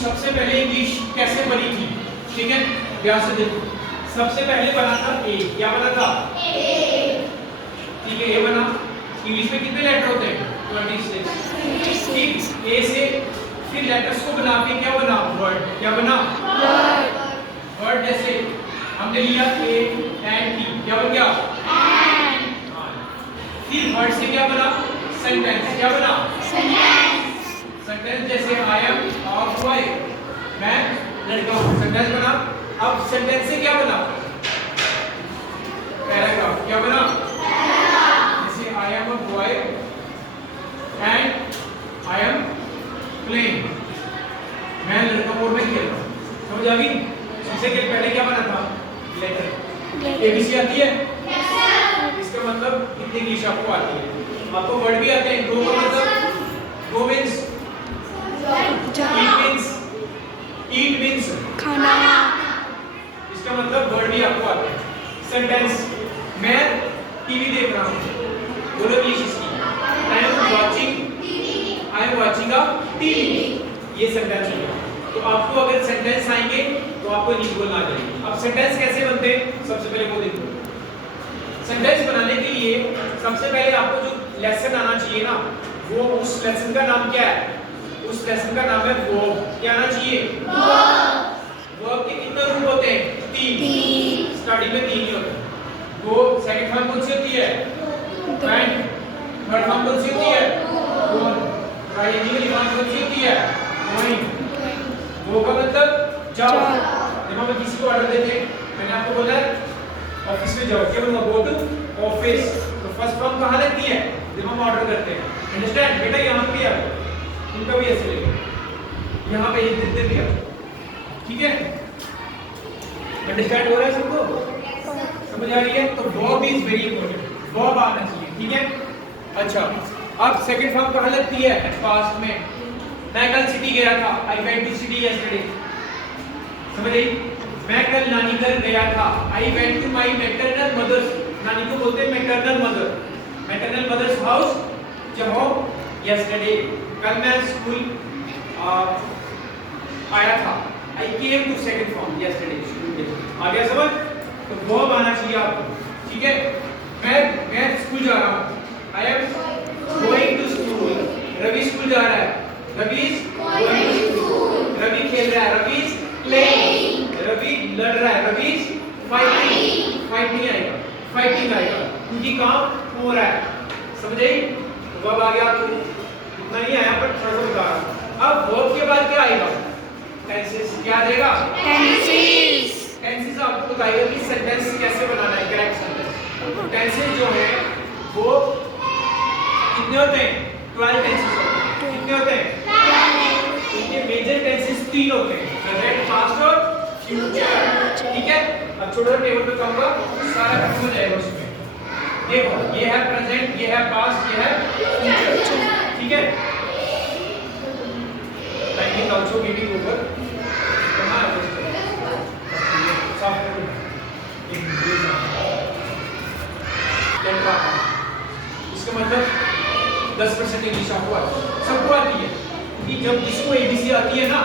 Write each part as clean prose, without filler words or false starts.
सबसे पहले इंग्लिश कैसे बनी थी, ठीक है, ध्यान से देखो। सबसे पहले बना था ए, क्या बना था ए, ठीक है, ए बना। इंग्लिश में कितने लेटर होते हैं 26, ठीक। ए से फिर लेटर्स को बना के क्या बना वर्ड, क्या बना वर्ड। जैसे हमने लिया ए एंड टी, क्या बन गया एंड। फिर वर्ड से क्या बना सेंटेंस, क्या बना सेंटेंस। जैसे आई एम अ बॉय, मैं लड़का हूं, सेंटेंस बना। अब सेंटेंस से क्या बना पैराग्राफ, क्या बना जैसे I am a boy and I am playing, मैं लड़का हूं और मैं खेल रहा हूं। समझ आ गई। सबसे पहले क्या बना था लेटर। एबीसी आती है, इसका मतलब कितनी इंग्लिश आपको आती है। आपको वर्ड भी आते हैं। ग्रो का मतलब ग्रो मींस ईट मींस खाना, इसका मतलब वर्ड भी आपको आते हैं। सेंटेंस, मैं टीवी देख रहा हूं, बोलो इंग्लिश इसकी I am watching a TV, ये सेंटेंस हो गया। तो आपको अगर सेंटेंस आएंगे तो आपको इंग्लिश बोलना आ जाएगी। अब सेंटेंस कैसे बनते हैं सबसे पहले वो देखो। सेंटेंस बनाने के लिए सबसे पहले आपको जो लेसन आना चाहिए ना, वो उस लेसन का नाम क्या है, उस लेसन का नाम है वर्ब। क्या आना चाहिए वर्ब के कितने रूप होते हैं, 3। स्टार्टिंग में 3 ही होते हैं। वो सेकंड फॉर्म कौन सी होती है एंड, थर्ड फॉर्म कौन सी होती है वन, ट्रायंगल फॉर्म कौन सी होती है गोइंग। वो का मतलब जाओ। जब हम किसी को ऑर्डर देते हैं, मैंने आपको बोला ऑफिस में जाओ, क्या बोलूंगा गो टू ऑफिस, तो फर्स्ट फॉर्म कहां लगती है जब हम ऑर्डर करते हैं। अंडरस्टैंड बेटा, यहां पे है इनका भी ऐसे लेंगे, यहां पे ये दे दिया, ठीक है। अंडरस्टैंड हो रहा है सबको, समझ आ रही है। तो verb is very important, verb आना चाहिए, ठीक है। अच्छा, अब सेकंड फॉर्म कहां लगती है पास्ट में। मैं कल सिटी गया था, I went to city yesterday, समझ आई। मैं कल नानी घर गया था, I went to my maternal mothers, नानी को बोलते हैं maternal mother, maternal mothers house जहाँ यस्टरडे, कल मैं स्कूल आया था, I came to second form yesterday, आ गया समझ। तो वर्ब आना चाहिए आपको, ठीक है। मैं स्कूल जा रहा हूँ, I am going to school. Ravi school जा रहा है, Ravi is going to school. Ravi खेल रहा है, रवि इज प्लेइंग। रवि लड़ रहा है, रवि इज फाइटिंग। फाइट नहीं आएगा, फाइटिंग आएगा, क्योंकि काम हो रहा है, समझ आई। तो वर्ब आ गया आपको, इतना नहीं आया पर थोड़ा सा बता रहा हूं। अब वर्ब के बाद क्या आएगा टेंसेस, क्या आ जाएगा टेंसेस। टेंसेस आपको बताएगा कि सेंटेंस कैसे बनाना है, करेक्ट सेंटेंस। टेंसेस जो है वो कितने होते हैं 12 टेंसेस होते हैं। कितने होते हैं 12। इनके मेजर टेंसेस 3 होते हैं, प्रेजेंट, पास्ट और फ्यूचर, ठीक है। अब छोटा टेबल पे कहूंगा सारा खत्म हो जाएगा उसमें। देखो ये है प्रेजेंट, ये है पास्ट, ये है फ्यूचर, ठीक है। Thank you also meeting over. कहां है इसका मतलब 10% इंग्लिश आपको आती है, सबको आती है, क्योंकि जब जिसको एबीसी आती है ना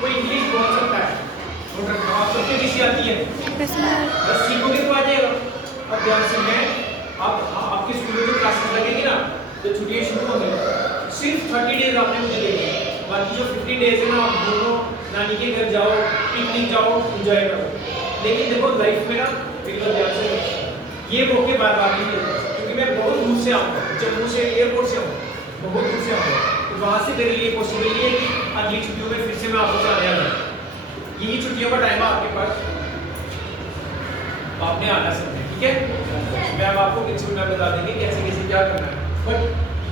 वो इंग्लिश बोल सकता है। आप सबको एबीसी आती है, बस सीखोगे तो आ जाएगा। अब ध्यान से मैं आपके स्कूल में जो क्लासेस लगेगी ना, जब छुट्टियां शुरू होंगी, सिर्फ 30 डेज आपने मुझे देने, बाकी जो 50 डेज है ना आप दोनों नानी के घर जाओ, पिकनिक जाओ, एंजॉय करो। लेकिन देखो लाइफ में ना बिल्कुल ध्यान से ये मौके बार-बार नहीं मिलते, क्योंकि मैं बहुत दूर से आऊँगा, जम्मू से, एयरपोर्ट से आऊँ, बहुत दूर से आऊँगा, तो वहाँ से मेरे लिए पॉसिबल नहीं है कि अगली छुट्टियों में फिर से मैं आपको आने आ जाऊँ। यही छुट्टियों का टाइम है आपके पास, आपने आना सकते हैं, ठीक है। मैं अब आपको कुछ में बता देंगे कैसे कैसे क्या करना है। बट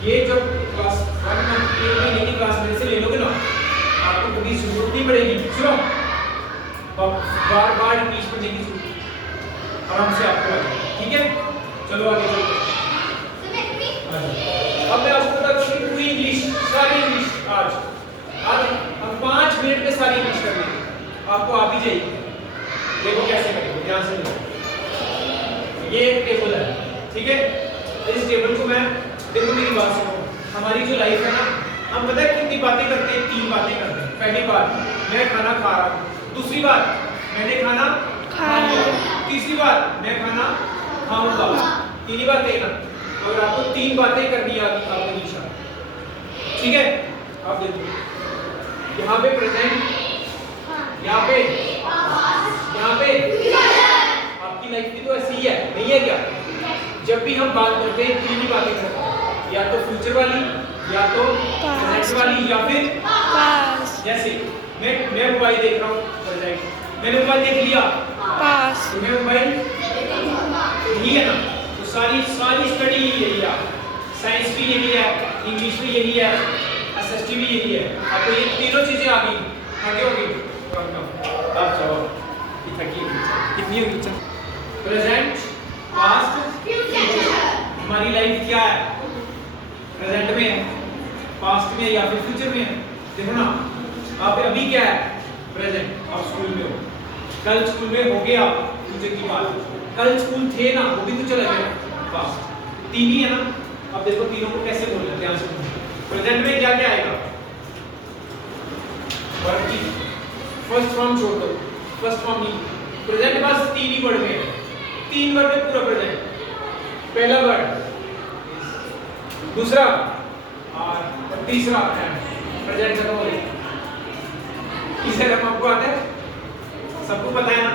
ये जब क्लास 1 मंथ 1 महीने की क्लास मेरे से ले लोगे ना, आपको कभी जरूरत नहीं पड़ेगी, सुनो बार-बार इंग्लिश पढ़ने की जरूरत, आराम से आपको आ जाएगा, ठीक है। चलो आगे चलते हैं। अब मैं आपको बता दूं कि पूरी इंग्लिश, सारी इंग्लिश आज हम 5 मिनट में सारी इंग्लिश कर लेंगे, आपको आ भी जाएगी। देखो कैसे करेंगे, ध्यान से देखो। ये एक टेबल है, ठीक है। इस टेबल को मैं, देखो मेरी बात सुनो, हमारी जो लाइफ है ना, हम पता है कितनी बातें करते हैं, 3 बातें करते हैं। पहली बार मैं खाना खा रहा हूँ, दूसरी बार मैंने खाना खा लिया, तीसरी बार मैं खाना खाऊंगा, तीन ही बातें ना। अगर आपको 3 बातें करनी है आपको निशा, ठीक है? आप देखो यहाँ पे प्रेजेंट, यहाँ पे आपकी लाइफ की तो ऐसी ही है, नहीं है क्या? जब भी हम बात करते हैं 3 ही बातें करते हैं, या तो फ्यूचर वाली, या तो प्रेजेंट वाली, या फिर पास्ट। जैसे मैं मोबाइल देख रहा हूँ, प्रेजेंट, मैंने मोबाइल देख लिया, पास्ट, तो मैं मोबाइल यही है ना। तो सारी स्टडी यही है, साइंस भी यही है, इंग्लिश भी यही है, एसएसटी भी यही है। आपको ये तीनों चीजें आ गई, आगे होगी। आप जाओ कितनी होगी? Present, past, future. हमारी लाइफ क्या है? प्रेजेंट में है, पास्ट में, या फिर फ्यूचर में है? देखो ना, आप अभी क्या है? प्रेजेंट। आप स्कूल में हो, कल स्कूल में हो गया, फ्यूचर की बात, कल स्कूल थे ना, वो भी तो चला गया, पास्ट। 3 ही है ना। अब देखो तीनों को कैसे बोलना है, ध्यान से। प्रेजेंट में क्या क्या आएगा? वर्ब की फर्स्ट फॉर्म छोड़ दो, फर्स्ट फॉर्म नहीं। प्रेजेंट बस 3 ही वर्ड में है, 3 वर्ड में पूरा प्रेजेंट। पहला वर्ड, दूसरा और तीसरा प्रेजेंट खत्म हो गया। किसे रकम आपको आता है? सबको पता है ना?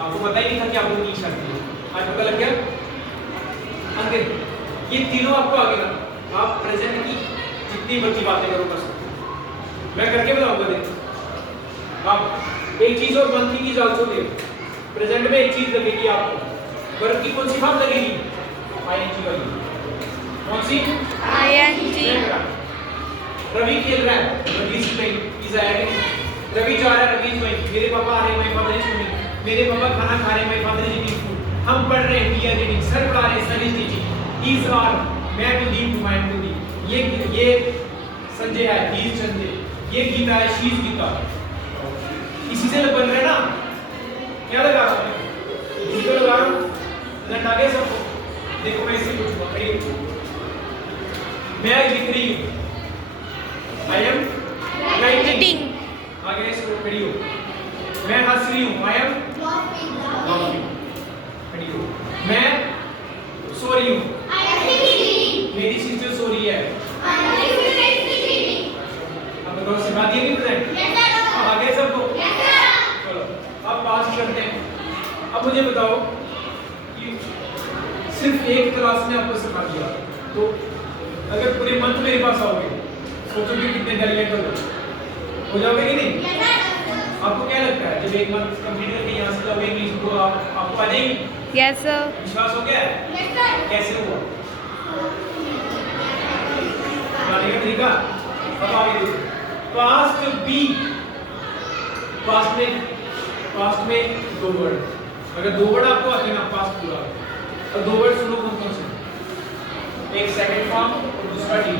आपको पता ही नहीं था कि आपको इंग्लिश आती है, आज पता लग गया। अंकित, ये तीनों आपको आ गया। आप प्रेजेंट की जितनी बच्ची बातें करो बस, मैं करके बताऊंगा। देखो आप एक चीज और one thing is also there. Present में एक चीज लगेगी आपको, वर्ब की कौन सी फॉर्म लगेगी? आईएनजी वाली। कौन सी? आईएनजी। रवि खेल रहा है, रवि इज प्लेइंग, इज आएगा। रवि जा रहा है, रवि इज गोइंग। मेरे पापा आ रहे हैं, माय फादर इज कमिंग। मेरे पापा खाना खा रहे हैं, my father is eating food. हम पढ़ रहे हैं, वी आर रीडिंग। सर पढ़ा रहे हैं, sir is teaching. He is are, मैं to leave to mind to leave. ये संजय है, ही इज संजय। ये गीता है, शी इज गीता। इसी से बन रहे ना। क्या लगा रहा हूं? गीता लगा रहा हूं। रिजल्ट आ गया सबको? देखो मैं इसे पूछूंगा, खड़ी हो। मैं लिख रही हूं, आई एम राइटिंग। आगे इसको खड़ी हो। मैं हंस रही हूं, आई एम लाफिंग। खड़ी हो। मैं सो रही हूं, आई एम स्लीपिंग। मेरी सिस्टर सो रही है, आई एम स्लीपिंग। अब बताओ सिखा दिया नहीं प्रेजेंट? Yes sir. आगे सबको? Yes sir. चलो अब पास करते हैं। अब मुझे बताओ कि सिर्फ एक क्लास में आपको सिखा दिया, तो अगर पूरे मंथ मेरे पास आओगे, सोचो कि कितने डेलीगेट हो जाओगे कि नहीं? Yes sir. आपको क्या लगता है जब एक मंथ कंप्लीट करके यहाँ से जाओगे इंग्लिश को आपको आ जाएगी? Yes sir. विश्वास हो गया? Yes sir. कैसे हुआ? बताने का तरीका अब आगे देखो। पास्ट बी, पास्ट में 2 वर्ड। अगर 2 वर्ड आपको आते हैं ना पास्ट पूरा, और 2 वर्ड सुनो कौन कौन से? एक सेकंड फॉर्म और दूसरा डी।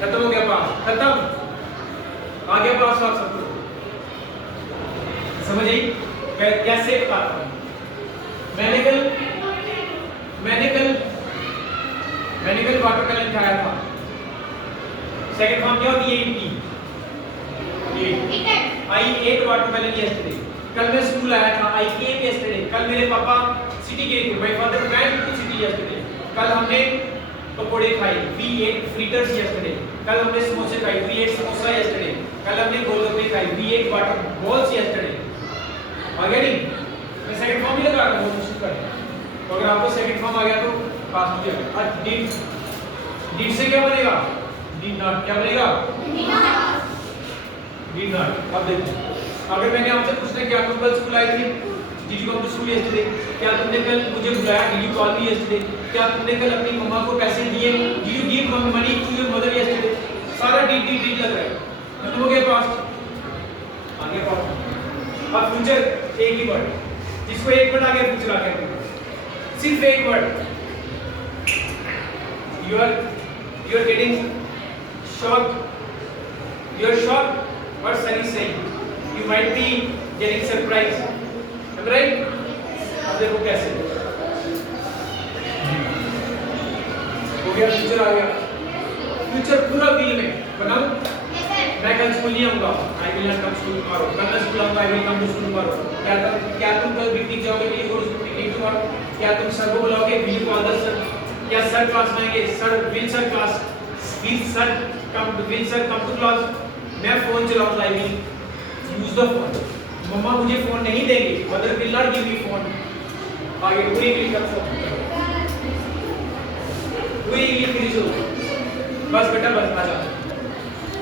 खत्म हो गया पास्ट, खत्म। आगे पास आप सबको समझ आई? कैसे बताता हूं? मैंने कल वाटर कलर खाया था। सेकंड फॉर्म क्या होती है? आई एट वाटरमेलन यस्टरडे। कल मैं स्कूल आया था, आई केम यस्टरडे। कल मेरे पापा सिटी गए थे, my father went to city yesterday. कल हमने पकोड़े खाए, वी एट फ्रिटर्स यस्टरडे। कल हमने समोसे खाए, वी एट समोसा यस्टरडे। कल हमने गोलगप्पे खाए, we ate water balls yesterday. आ गया नहीं? मैं सेकंड फॉर्म ही लगा रहा हूं, कोशिश कर। तो अगर आपको सेकंड फॉर्म आ गया तो पास हो जाएगा। और डिड से क्या बनेगा? Did not. क्या बनेगा? Did not. अब देखो, अगर मैंने आपसे पूछना क्या तुम कल स्कूल आए थे? Did you come to school yesterday? क्या तुमने कल मुझे बुलाया? Did you call me yesterday? क्या तुमने कल अपनी मम्मा को पैसे दिए? Did you give money to your mother yesterday? सारा डिड लग रहा है। खत्म हो गया पास्ट। आगे पास्ट। अब फ्यूचर एक ही वर्ड, जिसको एक वर्ड आ गया फ्यूचर आ गया। सिर्फ एक word. you are getting shocked, you are shocked what Sunny is saying, you might be getting surprised, am I right? अब देखो कैसे हो गया, फ्यूचर आ गया। फ्यूचर पूरा व्हील में बनाऊं? मैं कल स्कूल नहीं आऊंगा, I will not come school tomorrow. कल मैं स्कूल आऊंगा, I will come to school tomorrow. क्या तुम कल पिकनिक जाओगे, will you go to picnic tomorrow? क्या तुम सर को बुलाओगे, will you call the sir? क्या सर क्लास में आएंगे, sir will sir class, will sir come to class? मैं फोन चलाऊंगा, I will use the phone. मम्मा मुझे फोन नहीं देंगे, mother will not give me phone. आगे पूरी इंग्लिश का फोन, पूरी इंग्लिश फिनिश हो। बस बेटा बस, आजा।